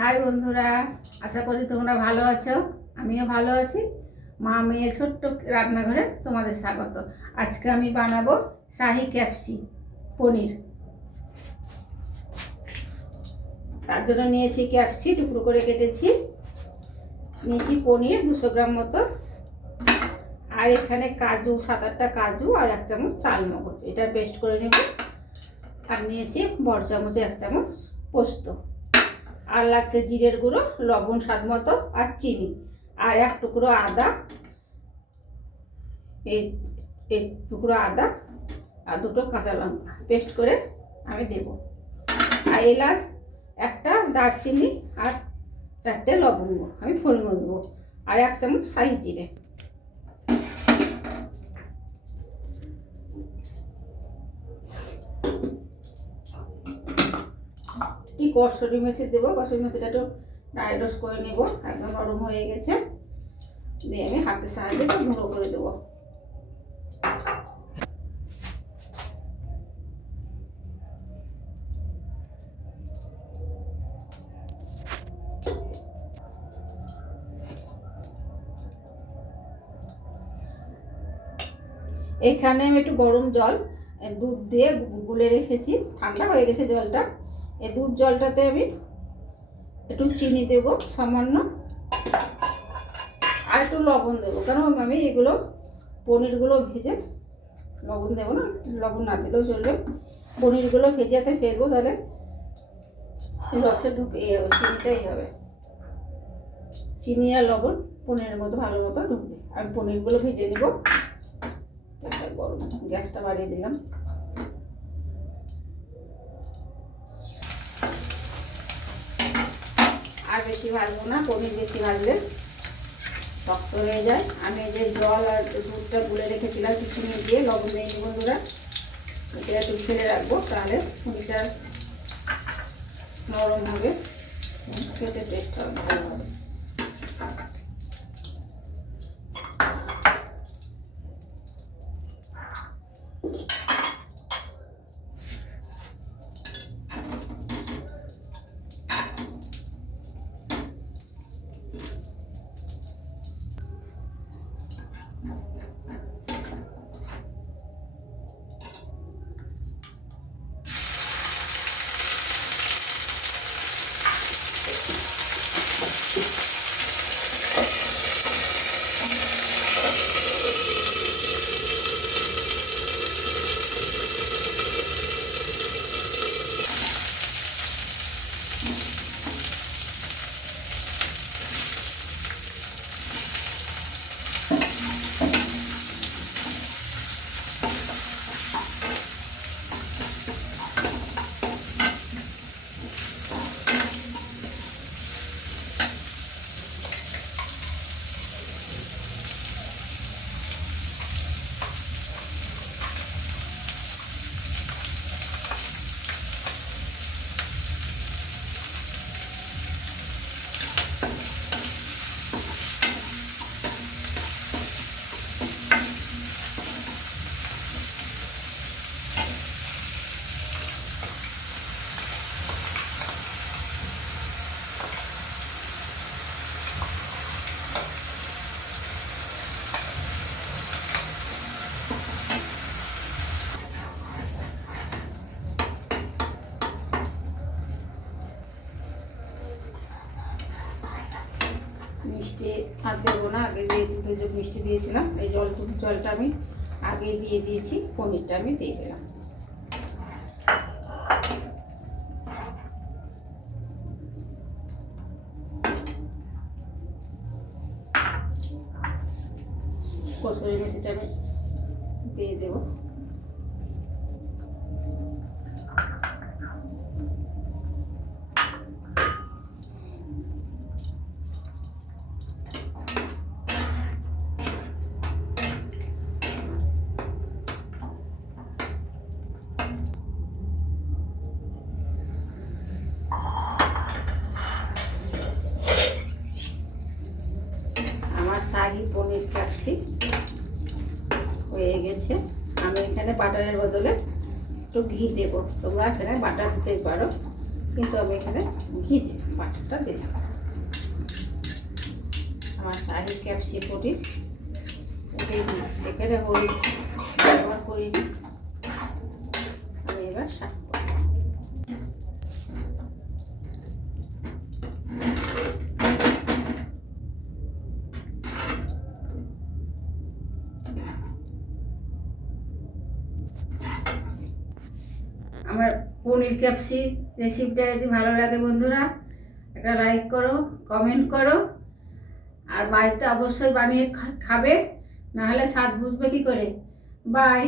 High বন্ধুরা, আশা করি তোমরা ভালো আছো। আমিও ভালো আছি। মা মেয়ের ছোট্ট রান্নাঘরে তোমাদের স্বাগত। আজকে আমি বানাবো শাহি ক্যাপসি পনির। তার জন্য নিয়েছি ক্যাপসি, টুকরো করে কেটেছি। নিয়েছি পনির 200 গ্রাম মতো, আর এখানে কাজু 7-8টা কাজু আর 1 চামচ চাল মগজ, এটা পেস্ট করে নেব। আর নিয়েছি বড় চামচে 1 চামচ পোস্ত, আর লাগছে জিরের গুঁড়ো, লবণ স্বাদ মতো, আর চিনি, আর 1 টুকরো আদা, এই টুকরো আদা আর 2টো কাঁচা লঙ্কা পেস্ট করে আমি দেব। আর এলাচ 1টা, দারচিনি আর 4টে লবঙ্গ আমি ফোড়নে দেবো, আর 1 চামচ শাহি জিরে। কসুরি মেথি দেবো। কসুরি মেথিটা একটু ড্রাই রোস্ট করে নেব, একদম নরম হয়ে গেছে। দিয়ে আমি হাতের সাহায্যে একটু গুঁড়ো করে দেবো। এখানে আমি একটু গরম জল দুধ দিয়ে গুলে রেখেছি, ঠান্ডা হয়ে গেছে জলটা। এই দুধ জলটাতে আমি একটু চিনি দেব সামান্য, আর একটু লবণ দেবো, কারণ আমি এগুলো পনিরগুলো ভেজে লবণ দেবো না, লবণ না দিলেও চলবে। পনিরগুলো ভেজাতে ফেলবো, তাহলে রসে ঢুকে হবে, চিনিটাই হবে। চিনি আর লবণ পনিরের মতো ভালো মতো ঢুকবে। আমি পনিরগুলো ভেজে নেব। গরম, গ্যাসটা বাড়িয়ে দিলাম। আর বেশি ভাজবো না, পনির বেশি ভাজলে শক্ত হয়ে যায়। আমি যে জল আর দুধটা গুলে রেখেছিলাম কিছু দিয়ে, লবণ দিয়ে নিই বন্ধুরা, এটা একটু ফেলে রাখবো, তাহলে পনিরটা নরম হবে, খেতে টেস্ট হবে, ভালো হবে। মিষ্টি আর দেবো না, আগে দিয়ে দুধে যে মিষ্টি দিয়েছিলাম, এই জলটা আমি আগে দিয়ে দিয়েছি। পনিরটা আমি দিয়ে দিলাম। কসুরি মেথিটা আমি দিয়ে দেবো। শাহি পনির ক্যাপসি হয়ে গেছে। আমি এখানে বাটারের বদলে একটু ঘি দেব, তোমরা এখানে বাটার দিতেই পারো, কিন্তু আমি এখানে ঘি দিলাম, বাটারটা দিলাম। আমার শাড়ি ক্যাপসিকটির এখানে হলুদ ব্যবহার করিনি। আমি এবার শাক আমার পনির ক্যাপসি রেসিপিটা যদি ভালো লাগে বন্ধুরা, একটা লাইক করো, কমেন্ট করো, আর বাড়িতে অবশ্যই বানিয়ে খাবে, নাহলে স্বাদ বুঝবে কি করে। বাই।